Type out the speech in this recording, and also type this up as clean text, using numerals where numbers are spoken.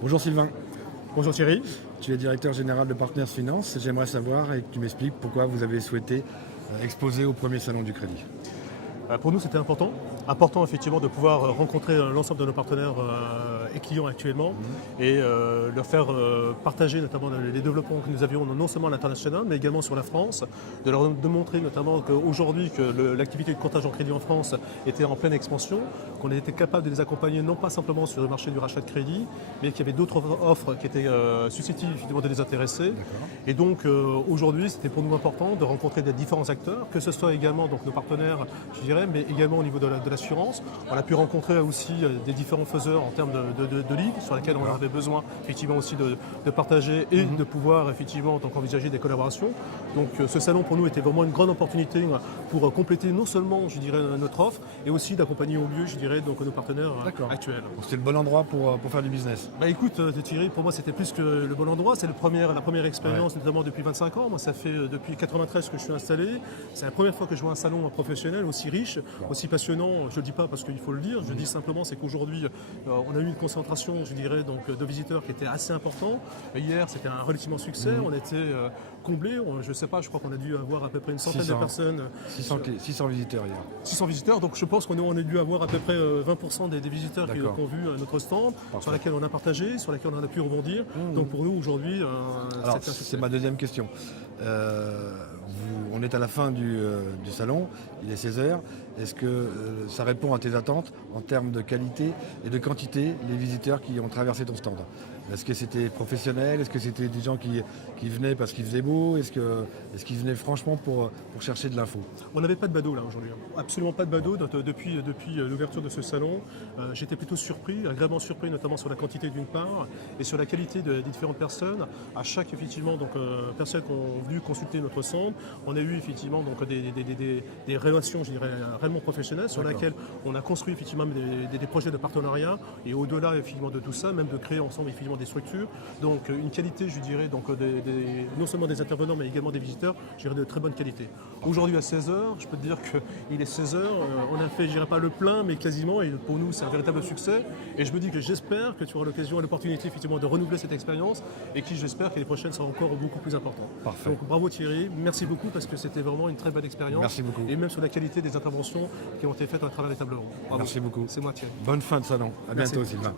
Bonjour Sylvain, Bonjour Thierry. tu es directeur général de Partners Finance. J'aimerais savoir et que tu m'expliques pourquoi vous avez souhaité exposer au premier salon du crédit. Pour nous, c'était important. Important effectivement de pouvoir rencontrer l'ensemble de nos partenaires et clients actuellement et leur faire partager notamment les développements que nous avions non seulement à l'international mais également sur la France, de leur démontrer notamment qu'aujourd'hui que l'activité de courtage en crédit en France était en pleine expansion, qu'on était capable de les accompagner non pas simplement sur le marché du rachat de crédit, mais qu'il y avait d'autres offres qui étaient susceptibles effectivement de les intéresser. Et donc aujourd'hui, c'était pour nous important de rencontrer des différents acteurs, que ce soit également donc, nos partenaires, je dirais, mais également au niveau de l'assurance. On a pu rencontrer aussi des différents faiseurs en termes de ligues sur lesquelles on avait besoin effectivement aussi de partager et de pouvoir effectivement donc, envisager des collaborations. Donc ce salon pour nous était vraiment une grande opportunité pour compléter non seulement je dirais notre offre et aussi d'accompagner au mieux je dirais donc nos partenaires actuels. Donc c'était le bon endroit pour faire du business. Bah écoute Thierry, pour moi c'était plus que le bon endroit, c'est la première expérience notamment depuis 25 ans. Moi ça fait depuis 93 que je suis installé. C'est la première fois que je vois un salon professionnel aussi riche, aussi passionnant. Je ne le dis pas parce qu'il faut le dire, je le dis simplement c'est qu'aujourd'hui on a eu une concentration je dirais donc de visiteurs qui était assez important. Hier c'était un relativement succès, on était comblé, je ne sais pas, je crois qu'on a dû avoir à peu près une centaine de personnes. 600 visiteurs hier. 600 visiteurs, donc je pense qu'on a dû avoir à peu près 20% des visiteurs qui ont vu notre stand, sur laquelle on a partagé, sur laquelle on a pu rebondir. Donc pour nous aujourd'hui, c'est ma deuxième question. On est à la fin du salon, il est 16h. Est-ce que ça répond à tes attentes en termes de qualité et de quantité, les visiteurs qui ont traversé ton stand? Est-ce que c'était professionnel? Est-ce que c'était des gens qui venaient parce qu'il faisait beau? Est-ce qu'ils venaient franchement pour chercher de l'info? On n'avait pas de badaud là aujourd'hui, absolument pas de badaud depuis l'ouverture de ce salon. J'étais plutôt surpris, agréablement surpris notamment sur la quantité d'une part et sur la qualité des différentes personnes. À chaque effectivement donc personnes qui ont venu consulter notre stand, on a eu effectivement donc des relations, je dirais réellement professionnelles sur lesquelles on a construit effectivement des projets de partenariat et au-delà effectivement de tout ça, même de créer ensemble effectivement des structures. Donc une qualité, je dirais donc non seulement des intervenants mais également des visiteurs, je dirais de très bonne qualité. Aujourd'hui à 16h, je peux te dire qu'il est 16h, on a fait, je dirais pas le plein, mais quasiment, et pour nous c'est un véritable succès. Et je me dis que j'espère que tu auras l'occasion et l'opportunité effectivement de renouveler cette expérience et que j'espère que les prochaines seront encore beaucoup plus importantes. Parfait. Donc bravo Thierry, merci beaucoup parce que c'était vraiment une très belle expérience. Merci beaucoup. Et même sur la qualité des interventions qui ont été faites à travers les tables rondes. Bravo. Merci beaucoup. C'est moi Thierry. Bonne fin de salon. À bientôt Sylvain.